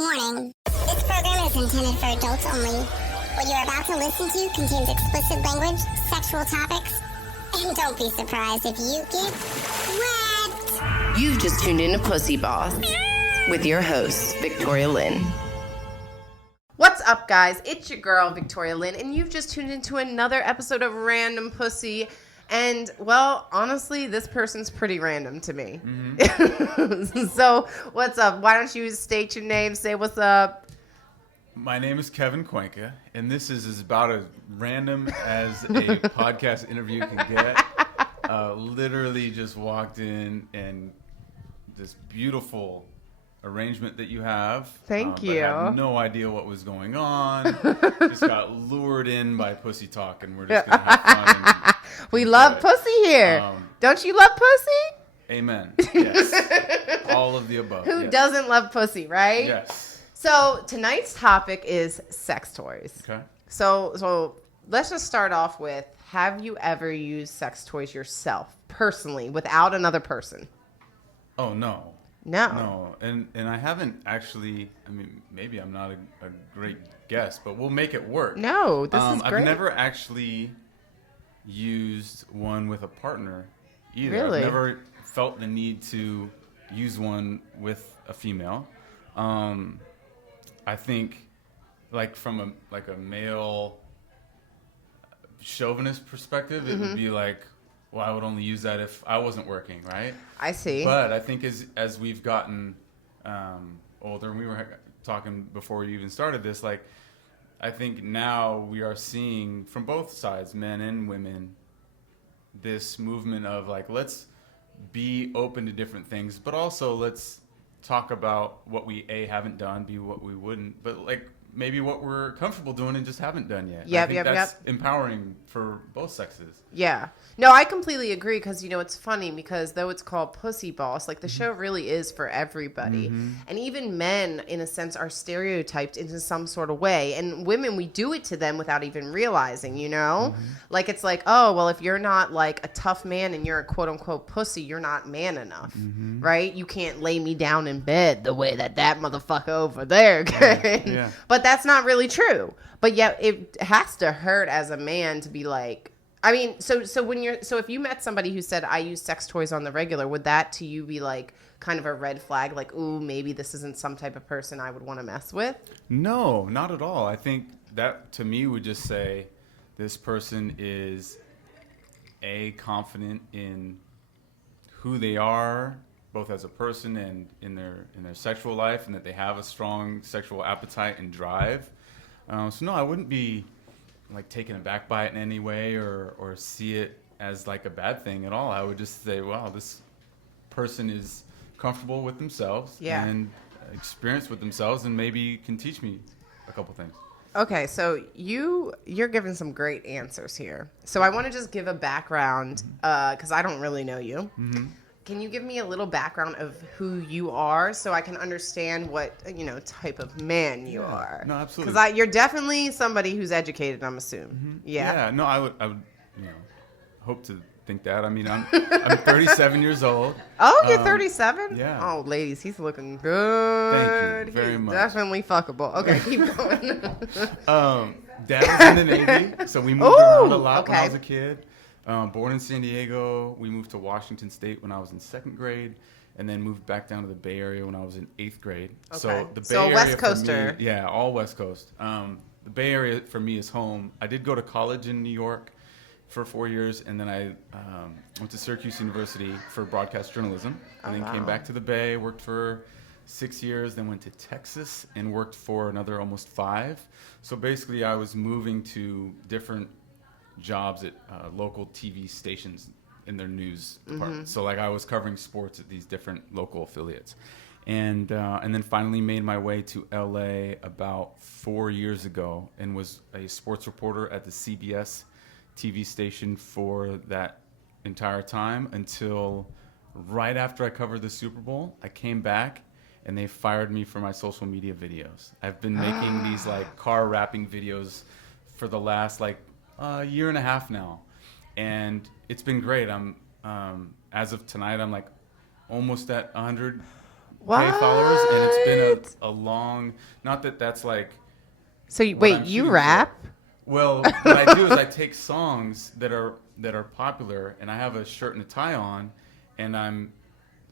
Warning. This program is intended for adults only. What you're about to listen to contains explicit language, sexual topics, and don't be surprised if you get wet. You've just tuned in to PooseBoss with your host, Victoria Lynn. What's up, guys? It's your girl, Victoria Lynn, and you've just tuned into another episode of Random Pussy. And, well, honestly, this person's pretty random to me. Mm-hmm. So, what's up? Why don't you state your name, say what's up? My name is Kevin Cuenca, and this is about as random as a podcast interview can get. Literally just walked in, and this beautiful arrangement that you have. Thank you. I had no idea what was going on. Just got lured in by pussy talk, and we're just going to have fun. We love pussy here. Don't you love pussy? Amen. Yes. All of the above. Who yes. doesn't love pussy, right? Yes. So tonight's topic is sex toys. Okay. So let's just start off with, have you ever used sex toys yourself, personally, without another person? Oh, no. No. And I haven't actually, I mean, maybe I'm not a great guest, but we'll make it work. No, this is great. I've never actually used one with a partner either. Really? I've never felt the need to use one with a female. I think, like, from a male chauvinist perspective, it would be like, well, I would only use that if I wasn't working, right? I see. But I think as we've gotten older, and we were talking before we even started this, like, I think now we are seeing from both sides, men and women, this movement of, like, let's be open to different things, but also let's talk about what we haven't done, be what we wouldn't, but, like, maybe what we're comfortable doing and just haven't done yet. Yep. That's empowering for both sexes. Yeah. No, I completely agree, because, it's funny, because though it's called PooseBoss, like, the show really is for everybody. Mm-hmm. And even men, in a sense, are stereotyped into some sort of way. And women, we do it to them without even realizing, Mm-hmm. Like, it's like, oh, well, if you're not, like, a tough man and you're a quote-unquote pussy, you're not man enough, right? You can't lay me down in bed the way that motherfucker over there can. Yeah. But that's not really true. But yet it has to hurt as a man to be like, I mean, so if you met somebody who said, I use sex toys on the regular, would that to you be like kind of a red flag? Like, ooh, maybe this isn't some type of person I would want to mess with? No, not at all. I think that to me would just say this person is confident in who they are, both as a person and in their sexual life, and that they have a strong sexual appetite and drive. So no, I wouldn't be like taken aback by it in any way or see it as like a bad thing at all. I would just say, wow, this person is comfortable with themselves and experienced with themselves, and maybe can teach me a couple things. Okay, so you're giving some great answers here. So I want to just give a background, because I don't really know you. Mm-hmm. Can you give me a little background of who you are so I can understand what, type of man you are? No, absolutely. Because you're definitely somebody who's educated, I'm assuming. Mm-hmm. Yeah. No, I would, hope to think that. I mean, I'm 37 years old. Oh, you're 37? Yeah. Oh, ladies, he's looking good. Thank you very much. Definitely fuckable. Okay, keep going. Dad was in the Navy, so we moved around a lot when I was a kid. Born in San Diego. We moved to Washington State when I was in 2nd grade, and then moved back down to the Bay Area when I was in 8th grade. Okay. So the Bay Area West Coaster. For me, all West Coast. The Bay Area for me is home. I did go to college in New York for 4 years, and then I went to Syracuse University for broadcast journalism, and then came back to the Bay, worked for 6 years, then went to Texas and worked for another almost 5. So basically I was moving to different jobs at local TV stations in their news department. So like I was covering sports at these different local affiliates, and then finally made my way to LA about 4 years ago and was a sports reporter at the CBS TV station for that entire time until right after I covered the Super Bowl. I came back and they fired me for my social media videos. I've been making these like car rapping videos for the last like year and a half now, and it's been great. I'm as of tonight, I'm like almost at 100K followers, and it's been a long, not that that's like. So wait, you rap? Well, what I do is I take songs that are popular, and I have a shirt and a tie on, and I'm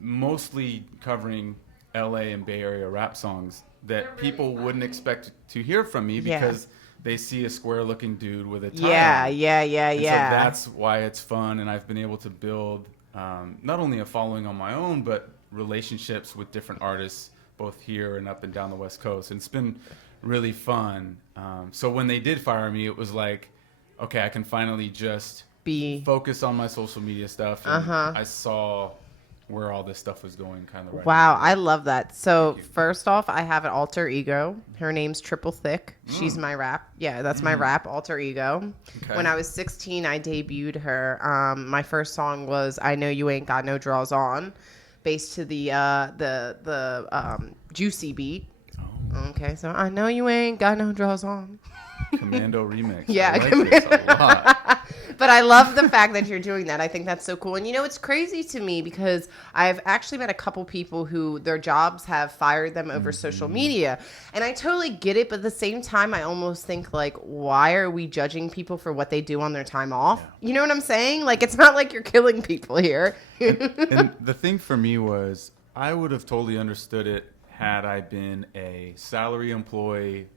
mostly covering LA and Bay Area rap songs that people wouldn't expect to hear from me because they see a square-looking dude with a tie on. Yeah. So that's why it's fun, and I've been able to build not only a following on my own, but relationships with different artists, both here and up and down the West Coast. And it's been really fun. So when they did fire me, it was like, okay, I can finally just focus on my social media stuff. And I saw where all this stuff was going kind of right Wow, now. I love that. So first off, I have an alter ego. Her name's Triple Thick. She's my rap. Yeah, that's my rap alter ego. Okay. When I was 16, I debuted her. My first song was "I Know You Ain't Got No Draws On," based to the Juicy beat. Oh. Okay, so I know you ain't got no draws on. Commando remix. Yeah, I like this a lot. But I love the fact that you're doing that. I think that's so cool. And, it's crazy to me because I've actually met a couple people who their jobs have fired them over social media. And I totally get it. But at the same time, I almost think, like, why are we judging people for what they do on their time off? Yeah. You know what I'm saying? Like, it's not like you're killing people here. and the thing for me was I would have totally understood it had I been a salary employee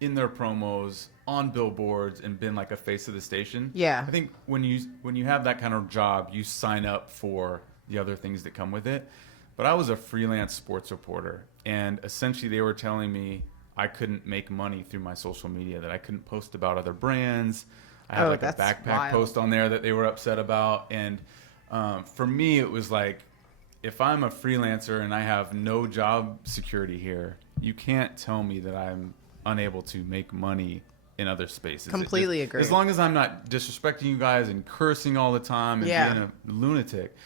in their promos, on billboards, and been like a face of the station. Yeah. I think when you have that kind of job, you sign up for the other things that come with it. But I was a freelance sports reporter, and essentially they were telling me I couldn't make money through my social media, that I couldn't post about other brands. I had like a backpack post on there that they were upset about. And for me, it was like, if I'm a freelancer and I have no job security here, you can't tell me that I'm unable to make money in other spaces. Completely agree. As long as I'm not disrespecting you guys and cursing all the time and being a lunatic.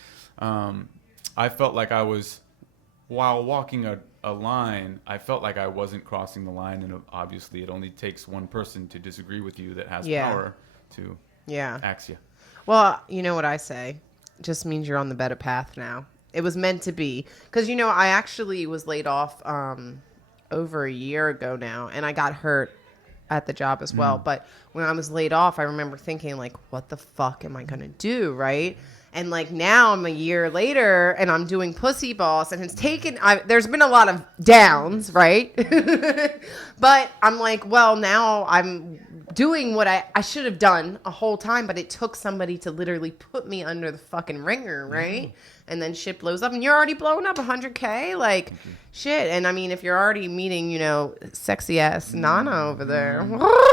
I felt like I was, while walking a line, I felt like I wasn't crossing the line, and obviously it only takes one person to disagree with you that has power to axe you. Well, you know what I say? It just means you're on the better path now. It was meant to be. Because, I actually was laid off over a year ago now, and I got hurt at the job as well. But when I was laid off, I remember thinking, like, what the fuck am I going to do, right? And, like, now I'm a year later, and I'm doing PooseBoss, and it's taken, there's been a lot of downs, right? But I'm like, well, now I'm doing what I should have done a whole time, but it took somebody to literally put me under the fucking ringer, right? And then shit blows up, and you're already blowing up 100K, like, shit. And I mean, if you're already meeting, sexy ass Nana over there. All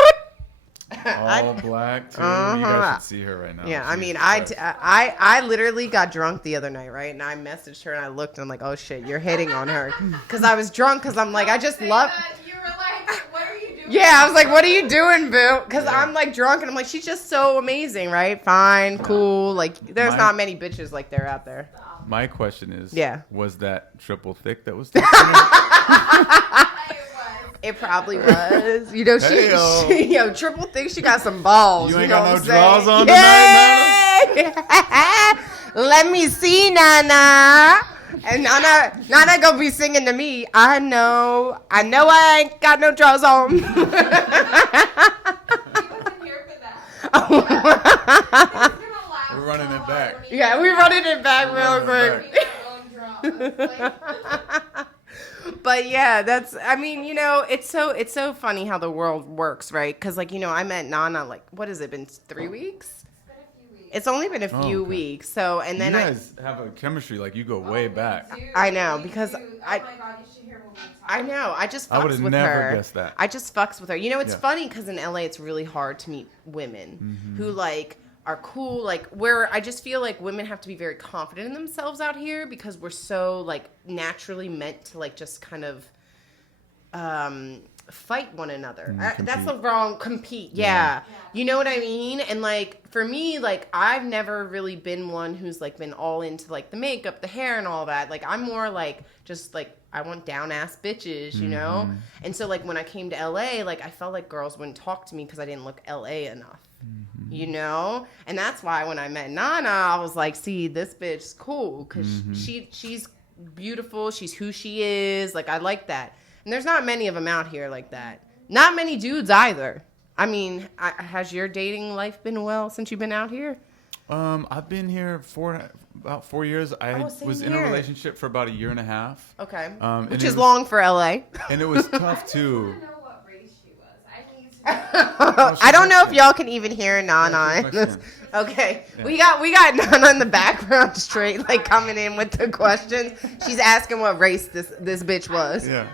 black too. You guys should see her right now. Yeah, I mean, I literally got drunk the other night, right? And I messaged her, and I looked, and I'm like, oh shit, you're hitting on her, because I was drunk, because I'm like, I just love. You were like, what are you doing? Yeah, I was like, what are you doing, boo? Because I'm like drunk, and I'm like, she's just so amazing, right? Fine, cool. Like, there's not many bitches like there out there. My question is, was that Triple Thick that was It probably was. She Triple Thick, she got some balls. You ain't know got what no draws on tonight, Nana? Let me see, Nana. And Nana gonna be singing to me, I know I ain't got no draws on. He wasn't here for that. We're running it back. Yeah, we're running it back real quick. But yeah, it's so funny how the world works, right? Because I met Nana, like, what has it been, 3 weeks? It's only been a few weeks. So, and then you guys have a chemistry, like, you go way back. I know, because oh my God, you should hear what we talk. I know. I just fucks I would have with never her. guessed that. I just fucks with her. It's funny because in LA, it's really hard to meet women who are cool. Like, where I just feel like women have to be very confident in themselves out here because we're so naturally meant to just kind of fight one another. That's the wrong compete. Yeah. You know what I mean? And for me, I've never really been one who's been all into the makeup, the hair, and all that. I'm more just I want down ass bitches, you know? And so when I came to LA, I felt like girls wouldn't talk to me because I didn't look LA enough. You know? And that's why when I met Nana, I was like, see, this bitch is cool because she's beautiful. She's who she is. I like that. And there's not many of them out here like that. Not many dudes either. I mean, has your dating life been well since you've been out here? I've been here about 4 years. I was in a relationship for about a year and a half. Okay. Which is long for LA. And it was tough too. I don't know what race she was. I need to I don't know if y'all can even hear Nana. Okay. Yeah. We got Nana in the background straight, like coming in with the questions. She's asking what race this bitch was. Yeah.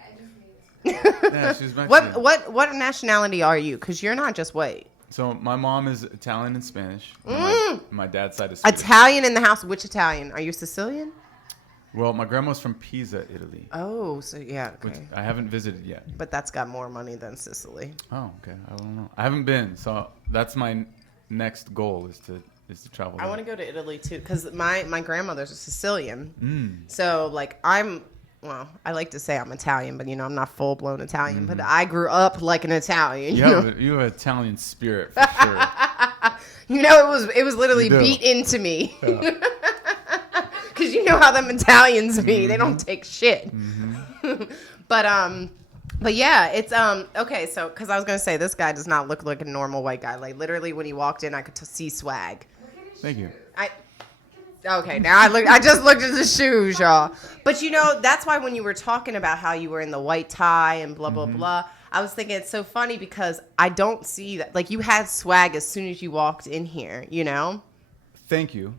I just need to Yeah, she's Mexican. What nationality are you? Because you're not just white. So my mom is Italian and Spanish. My dad's side is Swedish. Italian in the house. Which Italian? Are you Sicilian? Well, my grandma's from Pisa, Italy. Oh, so yeah. Okay. Which I haven't visited yet. But that's got more money than Sicily. Oh, okay. I don't know. I haven't been, so that's my next goal is to travel. I want to go to Italy too because my grandmother's a Sicilian. So like well, I like to say I'm Italian, but I'm not full blown Italian. But I grew up like an Italian. You have an Italian spirit for sure. It was literally beat into me. Because you know how them Italians be. They don't take shit. But yeah, it's okay. So because I was gonna say this guy does not look like a normal white guy. Like literally when he walked in, I could see swag. Thank you. Okay, now I just looked at the shoes, y'all. But that's why when you were talking about how you were in the white tie and blah blah blah, I was thinking it's so funny because I don't see that. Like you had swag as soon as you walked in here, Thank you.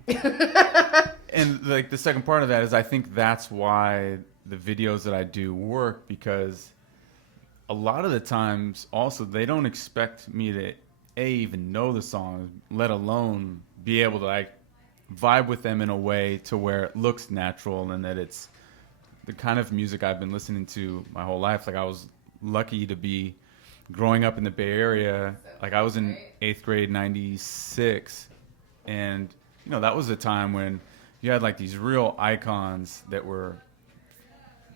And like the second part of that is I think that's why the videos that I do work, because a lot of the times also they don't expect me to even know the song, let alone be able to like vibe with them in a way to where it looks natural and that it's the kind of music I've been listening to my whole life. Like I was lucky to be growing up in the Bay Area. Like I was in 8th grade, 96. And, that was a time when you had like these real icons that were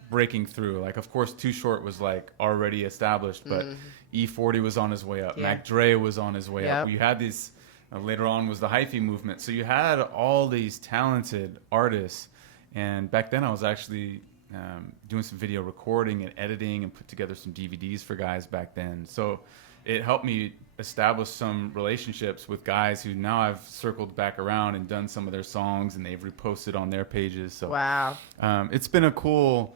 breaking through. Like, of course, Too Short was like already established, but E40 was on his way up. Yeah. Mac Dre was on his way up. You had these, later on was the hyphy movement. So you had all these talented artists. And back then I was actually doing some video recording and editing and put together some DVDs for guys back then. So it helped me establish some relationships with guys who now I've circled back around and done some of their songs and they've reposted on their pages. So wow. It's been a cool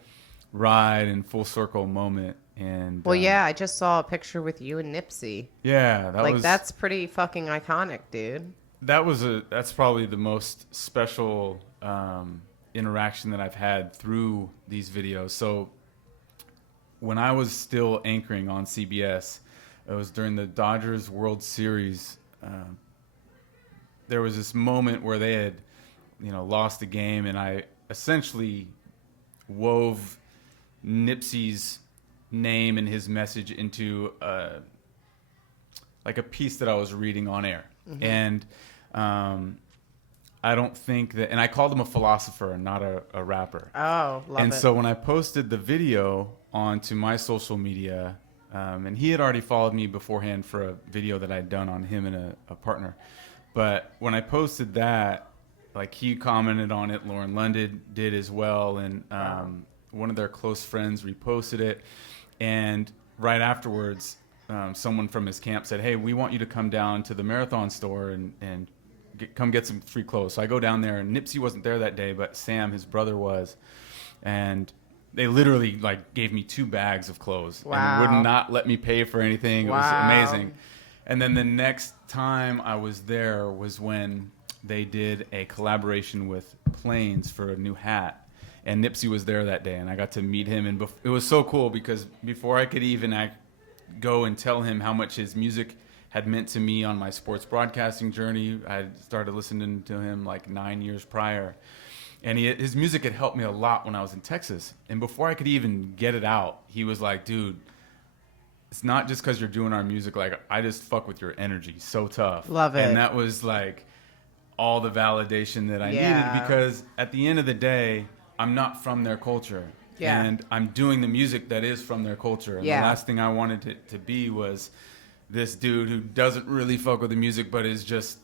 ride and full circle moment. And well, yeah, I just saw a picture with you and Nipsey. Yeah, that's pretty fucking iconic, dude. That's probably the most special interaction that I've had through these videos. So when I was still anchoring on CBS, it was during the Dodgers World Series. There was this moment where they had, lost the game, and I essentially wove Nipsey's name and his message into like a piece that I was reading on air. And I don't think that, and I called him a philosopher, not a rapper. Oh, love it. And so when I posted the video onto my social media, and he had already followed me beforehand for a video that I'd done on him and a partner. But when I posted that, like he commented on it, Lauren London did as well, and one of their close friends reposted it. And right afterwards, someone from his camp said, "Hey, we want you to come down to the Marathon store and come get some free clothes." So I go down there, and Nipsey wasn't there that day, but Sam, his brother, was. And they literally like gave me 2 bags of clothes. Wow. And would not let me pay for anything. It wow. was amazing. And then the next time I was there was when they did a collaboration with Planes for a new hat. And Nipsey was there that day, and I got to meet him. And it was so cool because before I could even go and tell him how much his music had meant to me on my sports broadcasting journey, I started listening to him like 9 years prior. And his music had helped me a lot when I was in Texas. And before I could even get it out, he was like, "Dude, it's not just because you're doing our music. Like, I just fuck with your energy. So tough." Love it. And that was like all the validation that I needed, because at the end of the day, I'm not from their culture. Yeah. And I'm doing the music that is from their culture. And the last thing I wanted it to be was this dude who doesn't really fuck with the music, but is just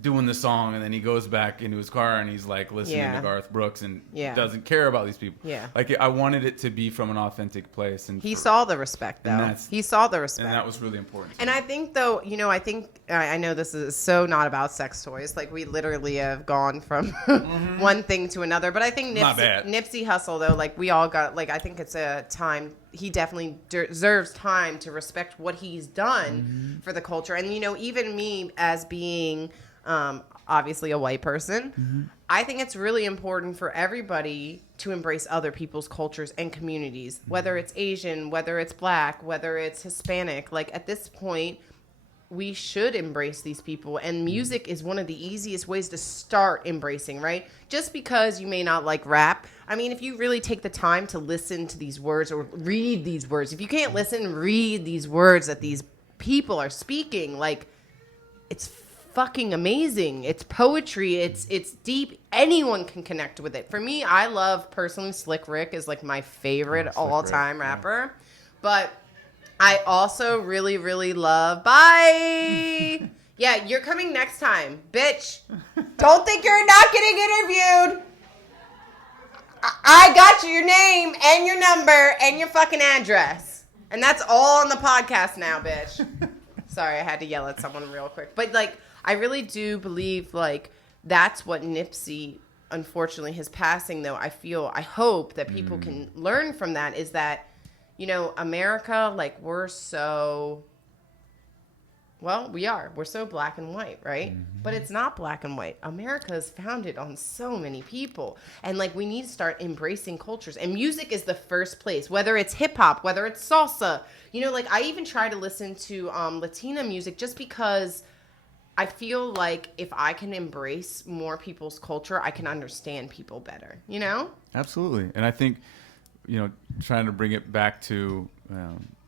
doing the song, and then he goes back into his car and he's like listening to Garth Brooks and doesn't care about these people. Yeah. Like, I wanted it to be from an authentic place. And he saw the respect, though. He saw the respect. And that was really important. And I think, though, I know this is so not about sex toys. Like, we literally have gone from one thing to another. But I think Nipsey Hussle, though, like, we all got, like, I think it's a time, he definitely deserves time to respect what he's done for the culture. And, even me as being obviously a white person, I think it's really important for everybody to embrace other people's cultures and communities, whether it's Asian, whether it's Black, whether it's Hispanic. Like, at this point, we should embrace these people, and music is one of the easiest ways to start embracing, right? Just because you may not like rap, I mean, if you really take the time to listen to these words or read these words, if you can't listen, read these words that these people are speaking, like, it's fucking amazing. It's poetry. It's deep. Anyone can connect with it. For me, I love personally Slick Rick is like my favorite all-time rapper. But I also really, really love Bye. Yeah, you're coming next time, bitch. Don't think you're not getting interviewed. I got your name and your number and your fucking address. And that's all on the podcast now, bitch. Sorry, I had to yell at someone real quick. But like, I really do believe, like, that's what Nipsey, unfortunately, his passing, though, I hope that people can learn from that, is that, America, like, we're so black and white, right? But it's not black and white. America is founded on so many people. And, like, we need to start embracing cultures. And music is the first place, whether it's hip-hop, whether it's salsa. Like, I even try to listen to Latina music just because I feel like if I can embrace more people's culture, I can understand people better, Absolutely. And I think, trying to bring it back to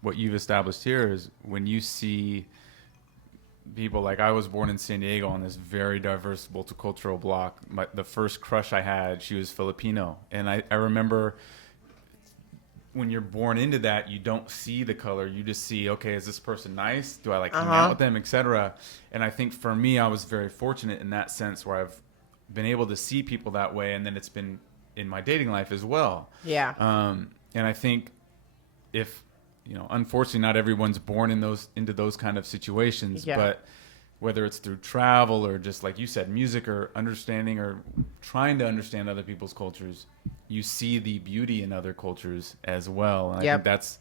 what you've established here is when you see people, like, I was born in San Diego on this very diverse multicultural block. The first crush I had, she was Filipino. And I remember when you're born into that, you don't see the color. You just see, okay, is this person nice? Do I like hang out with them, etc.? And I think for me, I was very fortunate in that sense where I've been able to see people that way, and then it's been in my dating life as well. Yeah. And I think if, unfortunately, not everyone's born into those kind of situations, but whether it's through travel or just, like you said, music or understanding or trying to understand other people's cultures, you see the beauty in other cultures as well. And I think that's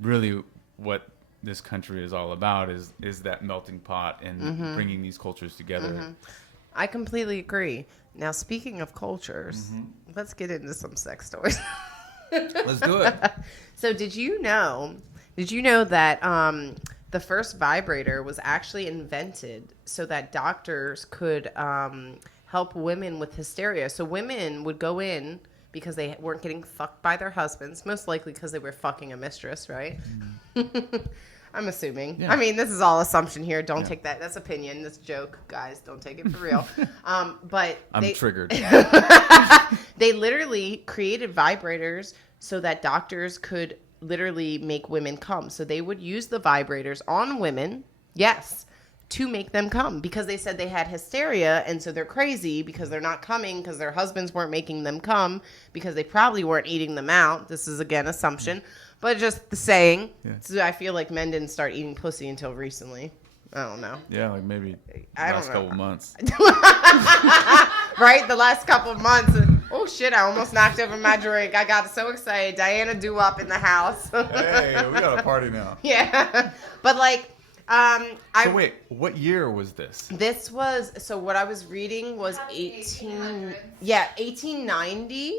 really what this country is all about, is that melting pot and bringing these cultures together. I completely agree. Now, speaking of cultures, let's get into some sex stories. Let's do it. So did you know that the first vibrator was actually invented so that doctors could help women with hysteria? So women would go in because they weren't getting fucked by their husbands, most likely because they were fucking a mistress, right? I'm assuming. Yeah. I mean, this is all assumption here. Don't take that. That's opinion. That's a joke, guys. Don't take it for real. But I'm triggered. They literally created vibrators so that doctors could literally make women come. So they would use the vibrators on women, to make them come, because they said they had hysteria, and so they're crazy because they're not coming because their husbands weren't making them come because they probably weren't eating them out. This is, again, assumption. But just the saying. Yeah. So I feel like men didn't start eating pussy until recently. I don't know. Yeah, like maybe last couple months. Right? The last couple of months. Oh, shit, I almost knocked over my drink. I got so excited. Diana do-up in the house. Hey, we got a party now. Yeah. But, like, so wait, what year was this? This was, so what I was reading was 1890.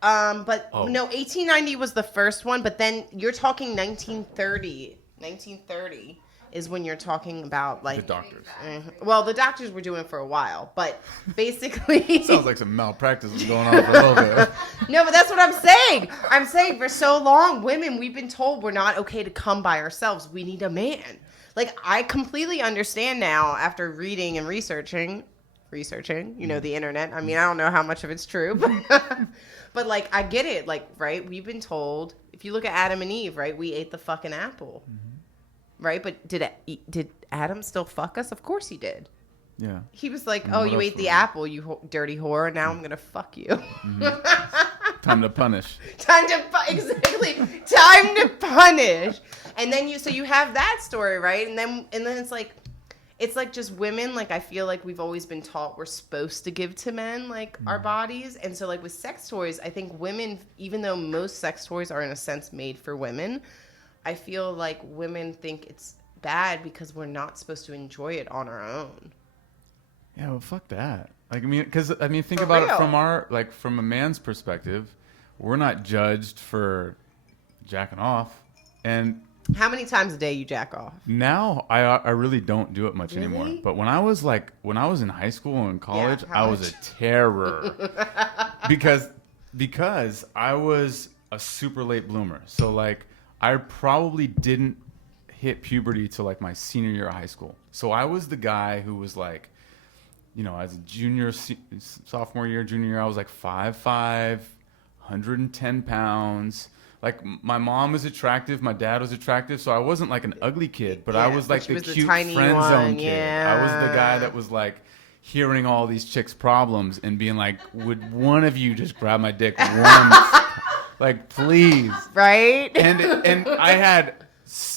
But no, 1890 was the first one, but then you're talking 1930. 1930 is when you're talking about, like, the doctors. Well, the doctors were doing it for a while, but basically sounds like some malpractice was going on for a little bit. No, but that's what I'm saying. I'm saying for so long, women, we've been told we're not okay to come by ourselves. We need a man. Like, I completely understand now after reading and researching, the internet. I mean, I don't know how much of it's true, but like, I get it. Like, right? We've been told, if you look at Adam and Eve, right? We ate the fucking apple, right? But did Adam still fuck us? Of course he did. Yeah. He was like, And "Oh, what you else ate the was it? apple, you dirty whore. Now I'm gonna fuck you." Time to punish. Time to punish. And then you have that story, right? And then it's like just women. Like, I feel like we've always been taught we're supposed to give to men like our bodies, and so like with sex toys, I think women, even though most sex toys are in a sense made for women, I feel like women think it's bad because we're not supposed to enjoy it on our own. Yeah, well, fuck that. Like, think For about real. it from a man's perspective. We're not judged for jacking off, and How many times a day you jack off? now I really don't do it much Really? anymore. But when I was in high school and college, how I was a terror because I was a super late bloomer. So like I probably didn't hit puberty till like my senior year of high school. So I was the guy who was like, as a sophomore year, junior year, I was like 5'5", 110 pounds. Like, my mom was attractive, my dad was attractive, so I wasn't like an ugly kid, but I was like the cute friend zone kid. Yeah. I was the guy that was like hearing all these chicks' problems and being like, would one of you just grab my dick once? Like, please. Right? And I had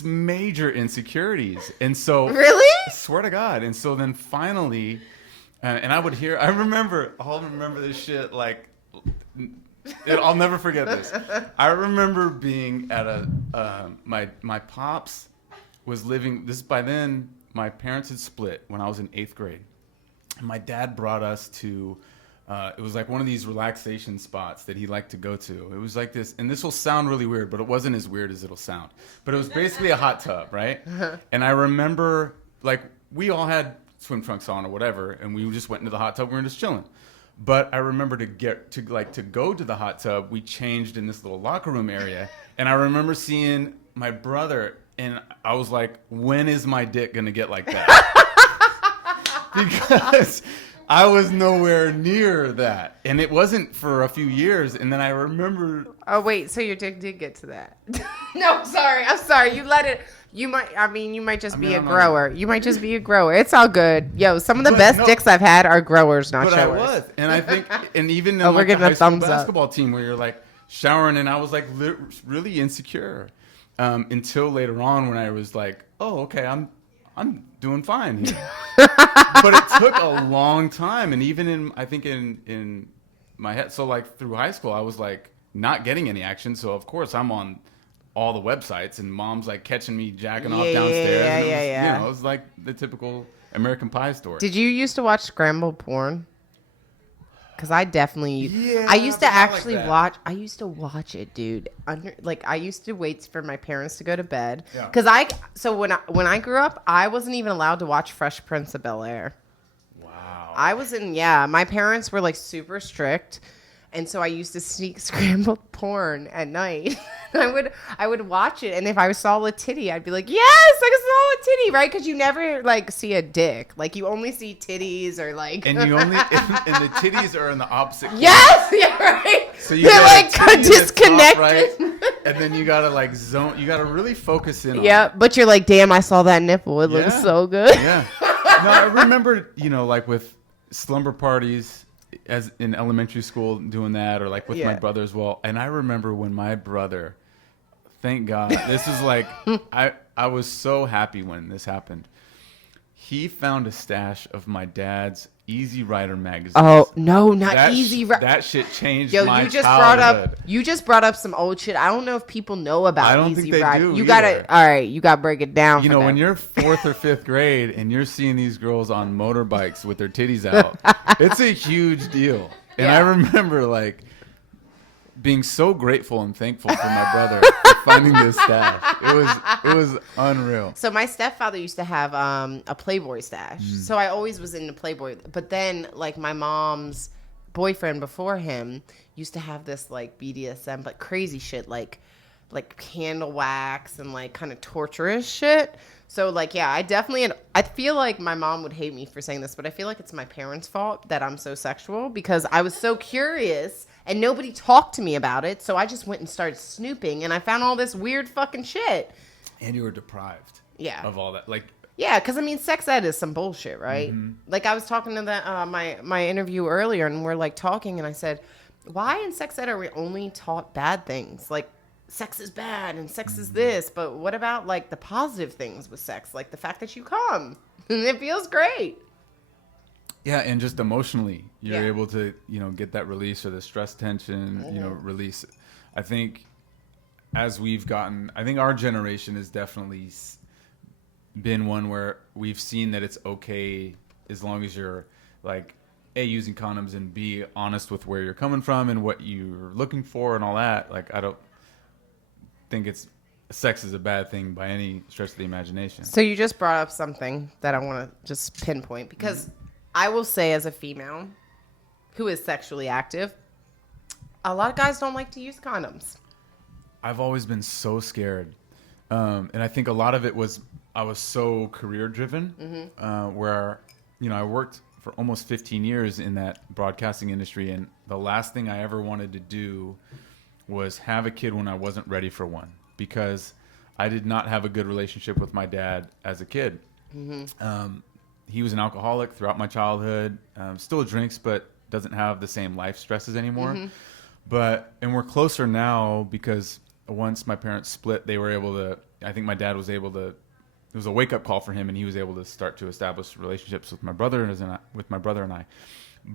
major insecurities. And so... Really? I swear to God. And so then finally... and I would hear... I'll remember this shit like... I'll never forget this. I remember being at my pops was living... By then, my parents had split when I was in 8th grade. And my dad brought us to... it was like one of these relaxation spots that he liked to go to. It was like this, and this will sound really weird, but it wasn't as weird as it'll sound. But it was basically a hot tub, right? And I remember, like, we all had swim trunks on or whatever, and we just went into the hot tub. We were just chilling. But I remember to go to the hot tub, we changed in this little locker room area, and I remember seeing my brother, and I was like, when is my dick gonna get like that? Because I was nowhere near that. And it wasn't for a few years. And then I remember... Oh, wait. So your dick did get to that. No, I'm sorry. You let it... You might just be a grower. You might just be a grower. It's all good. Yo, some of the best dicks I've had are growers, not but showers. I was. And I think... And even in we're like the giving a high school thumbs up. basketball team where you're like showering, and I was like really insecure. Until later on when I was like, oh, okay, I'm doing fine here. But it took a long time. And even in my head, so like through high school, I was like not getting any action. So of course I'm on all the websites, and mom's like catching me jacking off downstairs. Yeah. It was like the typical American Pie story. Did you used to watch scrambled porn? Because I definitely... Yeah, I used to but not like actually that. watch... I used to watch it, dude. I used to wait for my parents to go to bed. Yeah. Because So when I grew up, I wasn't even allowed to watch Fresh Prince of Bel-Air. Wow. I was in... Yeah, my parents were like super strict. And so I used to sneak scrambled porn at night. I would watch it, and if I saw a titty, I'd be like, "Yes, I saw a titty!" Right? Because you never like see a dick. Like you only see titties or like. And you only and the titties are in the opposite. Yes, yeah, right. So you They're got a like titty that's disconnected. top right, and then you gotta like zone. You gotta really focus in. Yeah, on it. but you're like, "Damn, I saw that nipple. It looks Yeah. so good." Yeah. No, I remember, like with slumber parties as in elementary school doing that, or like with my Yeah. brother as well. And I remember when my brother, thank God, this is like, I was so happy when this happened. He found a stash of my dad's Easy Rider magazines. Oh no, not That Easy sh- Rider. That shit changed Yo, my you just childhood. brought up some old shit. I don't know if people know about I don't Easy think they Rider. do You either. gotta, all right, you gotta break it down. You for know, them. when you're 4th or 5th grade and you're seeing these girls on motorbikes with their titties out, it's a huge deal. And I remember like being so grateful and thankful for my brother for finding this stash. It was unreal. So my stepfather used to have a Playboy stash. So I always was into Playboy. But then like my mom's boyfriend before him used to have this like BDSM, but crazy shit like candle wax and like kind of torturous shit. So like, yeah, I feel like my mom would hate me for saying this, but I feel like it's my parents' fault that I'm so sexual because I was so curious and nobody talked to me about it. So I just went and started snooping and I found all this weird fucking shit. And you were deprived Yeah. of all that. Like Yeah, because I mean, sex ed is some bullshit, right? Like I was talking to my interview earlier, and we're like talking, and I said, why in sex ed are we only taught bad things? Like sex is bad and sex is this, but what about like the positive things with sex? Like the fact that you come and it feels great. Yeah, and just emotionally, you're Yeah. able to, get that release or the stress tension, release. I think I think our generation has definitely been one where we've seen that it's okay as long as you're like A, using condoms, and B, honest with where you're coming from and what you're looking for and all that. Like, I don't think sex is a bad thing by any stretch of the imagination. So you just brought up something that I want to just pinpoint, because I will say, as a female who is sexually active, a lot of guys don't like to use condoms. I've always been so scared. And I think a lot of it was I was so career driven, where, I worked for almost 15 years in that broadcasting industry. And the last thing I ever wanted to do was have a kid when I wasn't ready for one, because I did not have a good relationship with my dad as a kid. He was an alcoholic throughout my childhood, still drinks, but doesn't have the same life stresses anymore. And we're closer now because once my parents split, they were able to, I think my dad was able to, it was a wake up call for him, and he was able to start to establish relationships with my brother and I.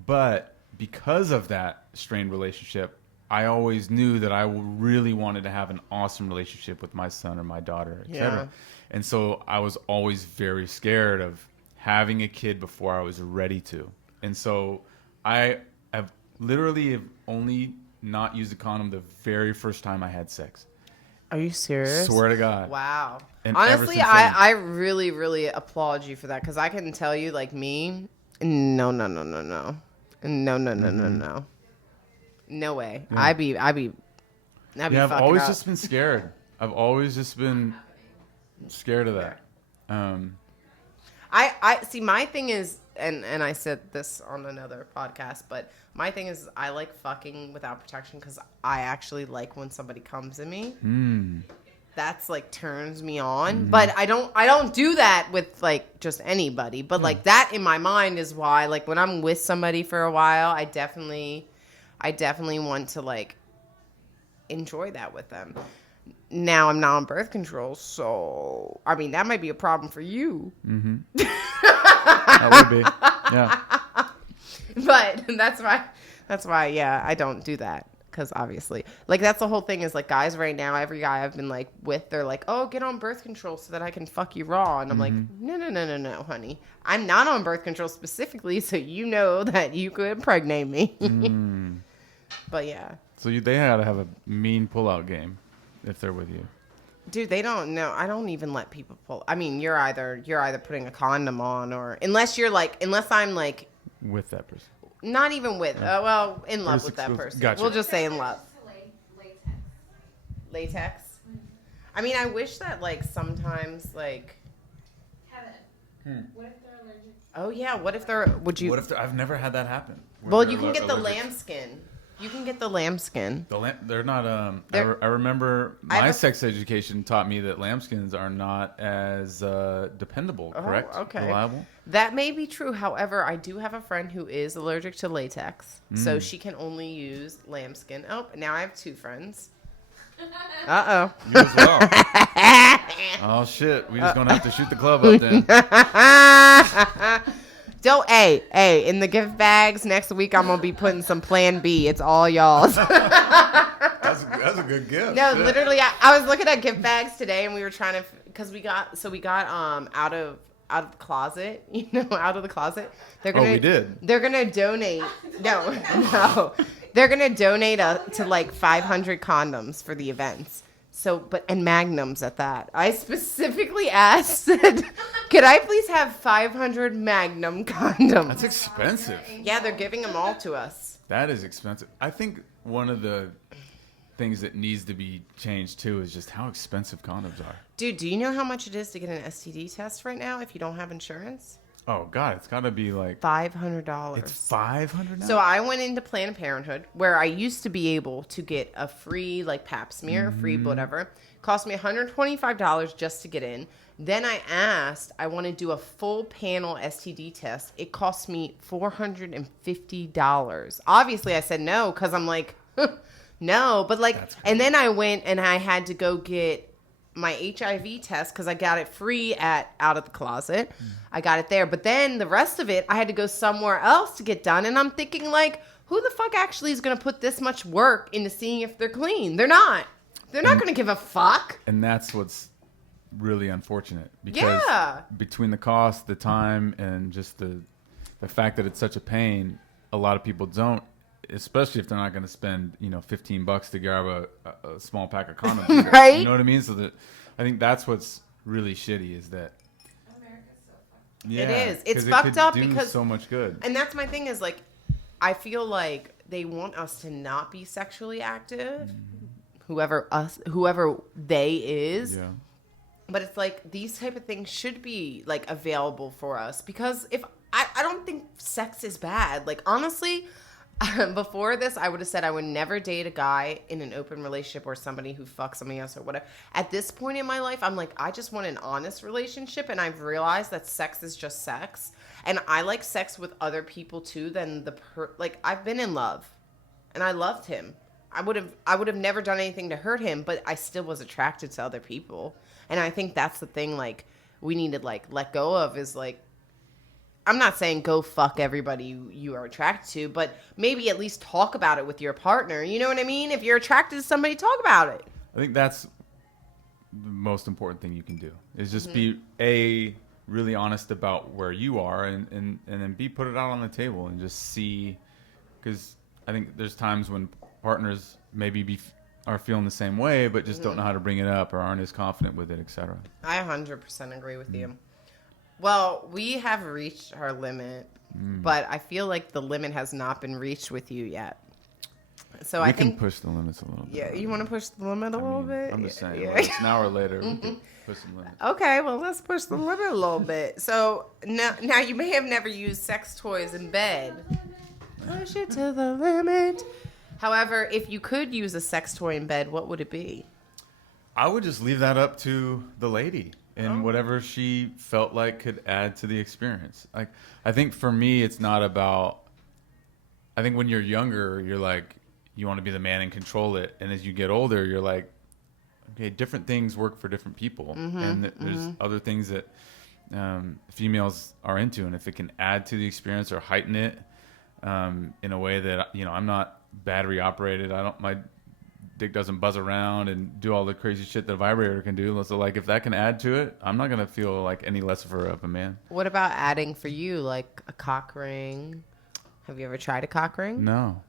But because of that strained relationship, I always knew that I really wanted to have an awesome relationship with my son or my daughter, etc. And so I was always very scared of having a kid before I was ready to. And so I have literally only not used a condom the very first time I had sex. Are you serious? Swear to God. Wow. And honestly, I really, really applaud you for that, because I can tell you, like me, no. No way. Yeah. I'd be I've fucking always up. just been scared. I've always just been scared of that. I see, my thing is, and I said this on another podcast, but my thing is I like fucking without protection, because I actually like when somebody comes at me. That's like turns me on. But I don't do that with like just anybody. But like that in my mind is why, like, when I'm with somebody for a while, I definitely want to like enjoy that with them. Now I'm not on birth control, so I mean that might be a problem for you. That would be, yeah. But that's why, yeah, I don't do that, because obviously, like, that's the whole thing is, like, guys right now, every guy I've been like with, they're like, oh, get on birth control so that I can fuck you raw, and I'm like, no, honey, I'm not on birth control specifically, so you know that you could impregnate me. But yeah. So they gotta have a mean pullout game if they're with you. Dude, they don't know. I don't even let people pull. I mean, you're either putting a condom on, or unless I'm like With that person. not even with, well, in love with that person. Gotcha. We'll just say in love. Latex. Latex. I mean, I wish that like sometimes like. Kevin, what if they're allergic? Oh yeah, what if they're? Would you? I've never had that happen. Well, you can get the lambskin. You can get the lambskin. They're not. I remember my sex education taught me that lambskins are not as dependable. Correct? Okay. Reliable. That may be true. However, I do have a friend who is allergic to latex, so she can only use lambskin. Oh, now I have two friends. Uh-oh. You as well. Oh shit! We just gonna have to shoot the club up then. Don't, hey, in the gift bags next week, I'm going to be putting some Plan B. It's all y'all's. That's a good gift. No, Shit. literally, I was looking at gift bags today, and we were trying to, because we got out of the closet, out of the closet. We did. They're going to donate. No. They're going to donate to like 500 condoms for the events. So, and magnums at that. I specifically asked, could I please have 500 magnum condoms? That's expensive. Yeah, they're giving them all to us. That is expensive. I think one of the things that needs to be changed too is just how expensive condoms are. Dude, do you know how much it is to get an STD test right now if you don't have insurance? Oh God, it's got to be like $500. It's $500 now. So I went into Planned Parenthood, where I used to be able to get a free like Pap smear, free whatever. Cost me $125 just to get in. Then I asked, I want to do a full panel STD test. It cost me $450. Obviously, I said no because I'm like, no. But like, and then I went and I had to go get my HIV test because I got it free at Out of the Closet. I got it there. But then the rest of it, I had to go somewhere else to get done. And I'm thinking like, who the fuck actually is going to put this much work into seeing if they're clean? They're not. They're not going to give a fuck. And that's what's really unfortunate because between the cost, the time, and just the fact that it's such a pain, a lot of people don't, especially if they're not going to spend, $15 to grab a small pack of condoms. Right? You know what I mean? So that I think that's what's really shitty is that America's so fucked. yeah, It is. It's 'cause it fucked could up do because so much good. And that's my thing is like, I feel like they want us to not be sexually active, whoever they is. Yeah. But it's like these type of things should be like available for us because if I don't think sex is bad. Like honestly, before this, I would have said I would never date a guy in an open relationship or somebody who fucks somebody else or whatever. At this point in my life, I'm like, I just want an honest relationship, and I've realized that sex is just sex, and I like sex with other people too. Than like I've been in love, and I loved him. I would have never done anything to hurt him, but I still was attracted to other people, and I think that's the thing. Like we need to like let go of is like. I'm not saying go fuck everybody you are attracted to, but maybe at least talk about it with your partner. You know what I mean? If you're attracted to somebody, talk about it. I think that's the most important thing you can do is just be really honest about where you are and then put it out on the table and just see, because I think there's times when partners maybe are feeling the same way, but just don't know how to bring it up or aren't as confident with it, etc. I 100% agree with you. Well, we have reached our limit, but I feel like the limit has not been reached with you yet. So I think we can push the limits a little bit. Yeah, you want to push the limit a little bit? I'm just saying, Yeah. well, it's an hour later, we can push the limits. Okay, well, let's push the limit a little bit. So now you may have never used sex toys in bed. Push it to the limit. However, if you could use a sex toy in bed, what would it be? I would just leave that up to the lady and whatever she felt like could add to the experience. Like, I think for me, it's not about. I think when you're younger, you're like, you want to be the man and control it, and as you get older, you're like, okay, different things work for different people, and there's other things that females are into, and if it can add to the experience or heighten it in a way that I'm not battery operated. My dick doesn't buzz around and do all the crazy shit that a vibrator can do. So like if that can add to it, I'm not gonna feel like any less of a man. What about adding for you like a cock ring? Have you ever tried a cock ring? No.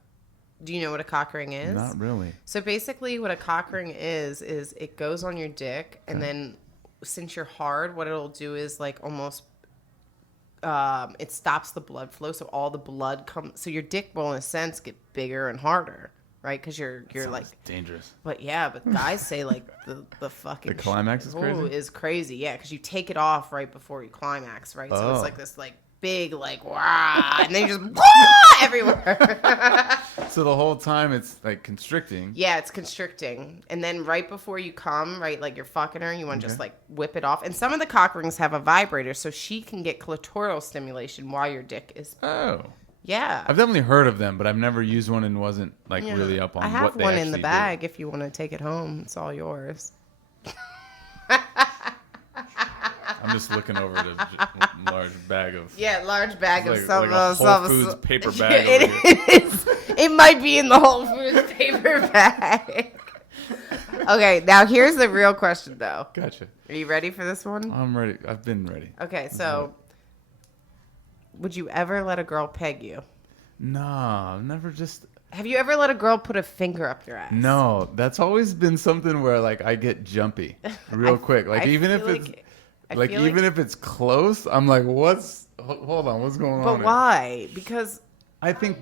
Do you know what a cock ring is? Not really. So basically what a cock ring is it goes on your dick, and then since you're hard, what it'll do is like almost it stops the blood flow, so all the blood comes, so your dick will in a sense get bigger and harder. Right, because you're like dangerous. But guys say like the fucking the climax is crazy. Is crazy, yeah, because you take it off right before you climax, right? So it's like this like big like wah, and then you just wah everywhere. So the whole time it's like constricting. Yeah, it's constricting, and then right before you come, right, like you're fucking her, you want to just like whip it off. And some of the cock rings have a vibrator, so she can get clitoral stimulation while your dick is. Oh. Yeah. I've definitely heard of them, but I've never used one and wasn't like really up on what they I have one in the bag do. if you want to take it home. It's all yours. I'm just looking over at a large bag of... Yeah, large bag of like a Whole Foods paper bag over here. It is. It might be in the Whole Foods paper bag. Okay, now here's the real question, though. Gotcha. Are you ready for this one? I'm ready. I've been ready. Okay, so... Would you ever let a girl peg you? No, never just... Have you ever let a girl put a finger up your ass? No, that's always been something where like I get jumpy real quick. Like even if it's even if it's close, I'm like, hold on, what's going on? But why? Because I think...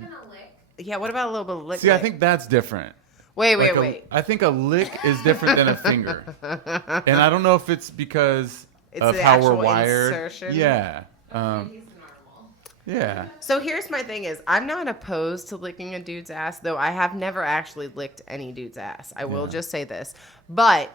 Yeah, what about a little bit of lick? See, I think that's different. Wait. I think a lick is different than a finger. And I don't know if it's because of how we're wired. Insertion? Yeah. Yeah. So here's my thing is, I'm not opposed to licking a dude's ass, though I have never actually licked any dude's ass. I will just say this. But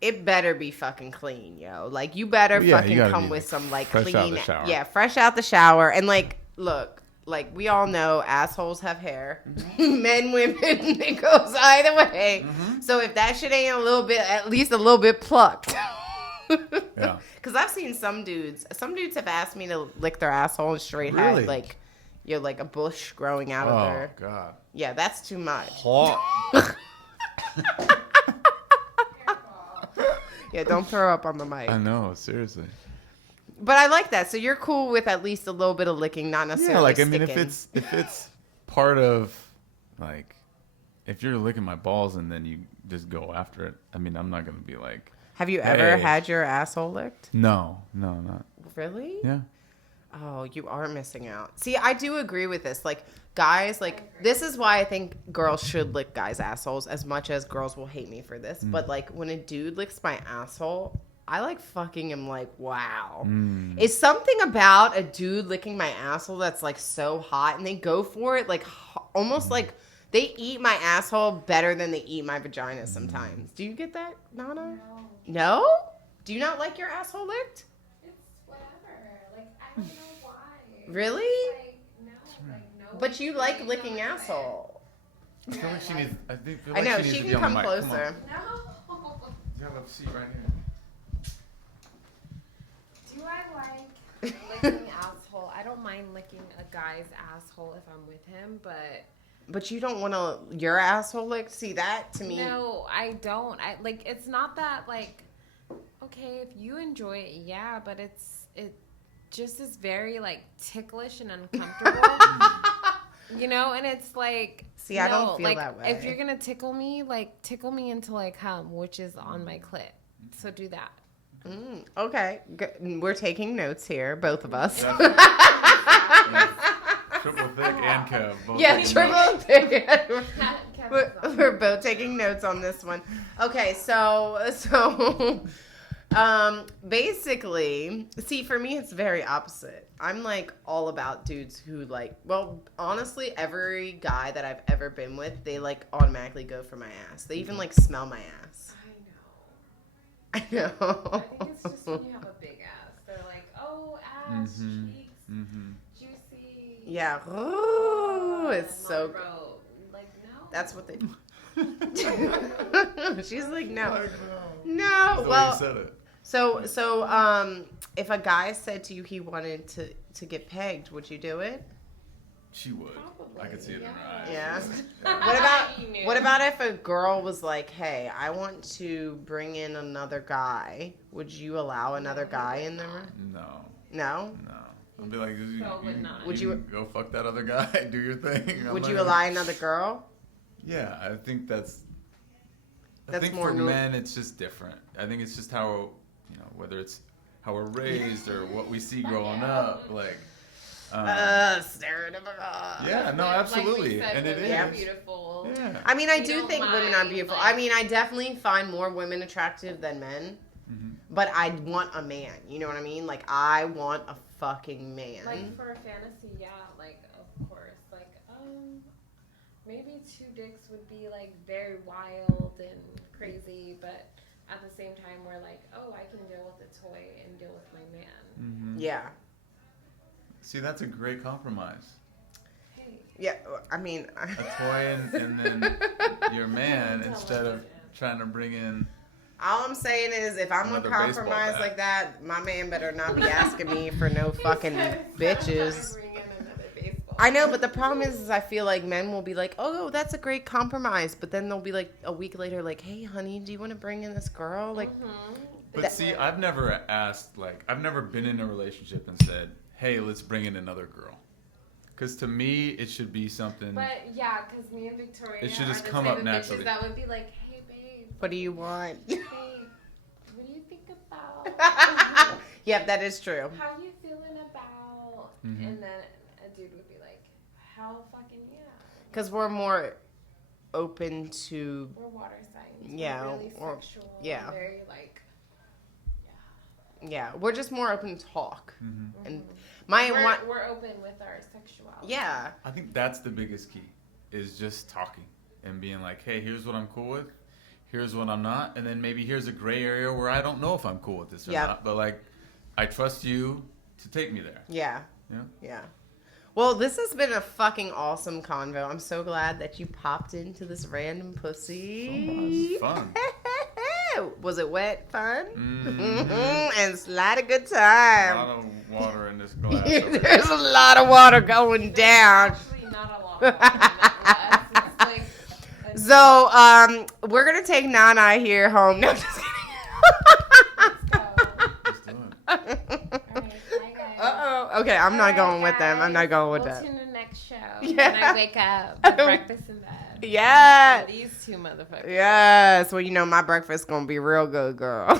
it better be fucking clean, yo. Like, you better fucking come with some, like, fresh clean. out the shower. Yeah, fresh out the shower. And, like, look, like, we all know assholes have hair. Men, women, it goes either way. So if that shit ain't at least a little bit plucked. Yeah. Because I've seen some dudes have asked me to lick their asshole and straight Really? had, like, like a bush growing out of their. Oh, God. Yeah, that's too much. Yeah, don't throw up on the mic. I know, seriously. But I like that. So you're cool with at least a little bit of licking, not necessarily Yeah, like, I sticking. mean, if it's part of, like, if you're licking my balls and then you just go after it, I mean, I'm not going to be like... Have you ever Hey. had your asshole licked? No, not. Really? Yeah. Oh, you are missing out. See, I do agree with this. Like, guys, like, this is why I think girls should lick guys' assholes as much as girls will hate me for this. But, like, when a dude licks my asshole, I like fucking him like, wow. It's something about a dude licking my asshole that's, like, so hot. And they go for it, like, almost like they eat my asshole better than they eat my vagina sometimes. Do you get that, Nana? No? Do you not like your asshole licked? It's whatever. Like, I don't know why. Really? Like, no. Like, no. But you like licking asshole. I feel like she needs... I know, she she needs can to be on come the mic. closer. No. You have a seat right here. Do I like licking asshole? I don't mind licking a guy's asshole if I'm with him, But you don't want your asshole licked? See, that to me... no, I don't. It's not that, like, okay, if you enjoy it, yeah, but it just is very, like, ticklish and uncomfortable. You know, and it's like... See, I don't feel that way. If you're going to tickle me, like, tickle me until I come, which is on my clit. So do that. Okay. We're taking notes here, both of us. Triple thick and Kev. Both Yeah, taking triple notes. thick. Kevin's We're both taking notes on this one. Okay, so basically, see, for me, it's very opposite. I'm like all about dudes who like, well, honestly, every guy that I've ever been with, they like automatically go for my ass. They even like smell my ass. I know. I think it's just when you have a big ass. They're like, oh, ass, cheeks, juicy. Yeah. Ooh, it's so good. Bro, like, no. That's what they She's like, no. No. That's the way Well, you said it. So, if a guy said to you he wanted to get pegged, would you do it? She would. Probably, I could see it in her eyes. Yeah. You knew. What about if a girl was like, "Hey, I want to bring in another guy." Would you allow another guy in there? No. No. I'd be like, would not. Would you- can go fuck that other guy? Do your thing. Would you allow another girl? Yeah, I think that's. I That's think more for nor- men, it's just different. I think it's just how, whether it's how we're raised or what we see growing up, like. Stereotypical. Yeah, no, absolutely, Like we said, and it women is. are beautiful. Yeah. I mean, I We do don't think women are mind, beautiful. like- I mean, I definitely find more women attractive than men. But I want a man. You know what I mean? Like, I want a fucking man. Like for a fantasy, yeah, like of course, like maybe two dicks would be like very wild and crazy, but at the same time, we're like, oh, I can deal with a toy and deal with my man. Yeah. See, that's a great compromise. Hey, Yeah. I mean, A toy and then your man instead of trying to bring in. all I'm saying is, if I'm Another gonna baseball compromise bat. like that, my man better not be asking me for no fucking bitches. bring in another baseball. I know, but the problem is I feel like men will be like, "Oh, that's a great compromise," but then they'll be like a week later, like, "Hey, honey, do you want to bring in this girl?" Like, But see, I've never asked, like, I've never been in a relationship and said, hey, let's bring in another girl. Because to me, it should be something. But yeah, because me and Victoria It should are just the come type up of naturally. bitches that would be like, hey, babe, what do you want? babe, what do you think about? Yep, that is true. How you feeling about? And then a dude would be like, hell fucking yeah. Because we're more open to. We're water signs. Yeah, We're really or- sexual. yeah. Very like, Yeah, we're just more open to talk. Mm-hmm. And we're open with our sexuality. Yeah. I think that's the biggest key, is just talking and being like, hey, here's what I'm cool with, here's what I'm not, and then maybe here's a gray area where I don't know if I'm cool with this or not, but like, I trust you to take me there. Yeah. Yeah. Yeah. Well, this has been a fucking awesome convo. I'm so glad that you popped into this random pussy. It was fun. Was it wet? Fun? Mm-hmm. And it's a lot of good A time. lot of water in this glass. There's a lot of water going down. Actually, not a lot. It's like So, we're going to take Nana here home. No, just kidding. let's go. Let's do it. All right, bye guys. Uh-oh. Okay, I'm not going with them. I'm not going with We'll them. tune the next show. Yeah. When I wake up, have breakfast in bed. Yeah. And these two motherfuckers. Yes. Well, you know, my breakfast's going to be real good, girl.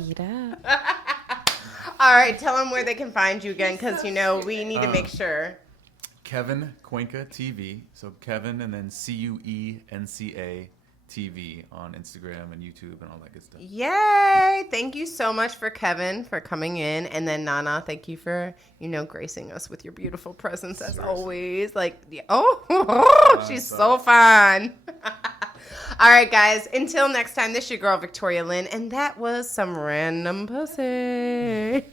Eat up. All right. Tell them where they can find you again, because, you know, we need to make sure. Kevin Cuenca TV. So Kevin and then Cuenca TV on Instagram and YouTube and all that good stuff. Yay. Thank you so much for Kevin for coming in. And then Nana, thank you for, you know, gracing us with your beautiful presence as always. Like, she's so fun. All right, guys. Until next time, this is your girl, Victoria Lynn. And that was some random pussy.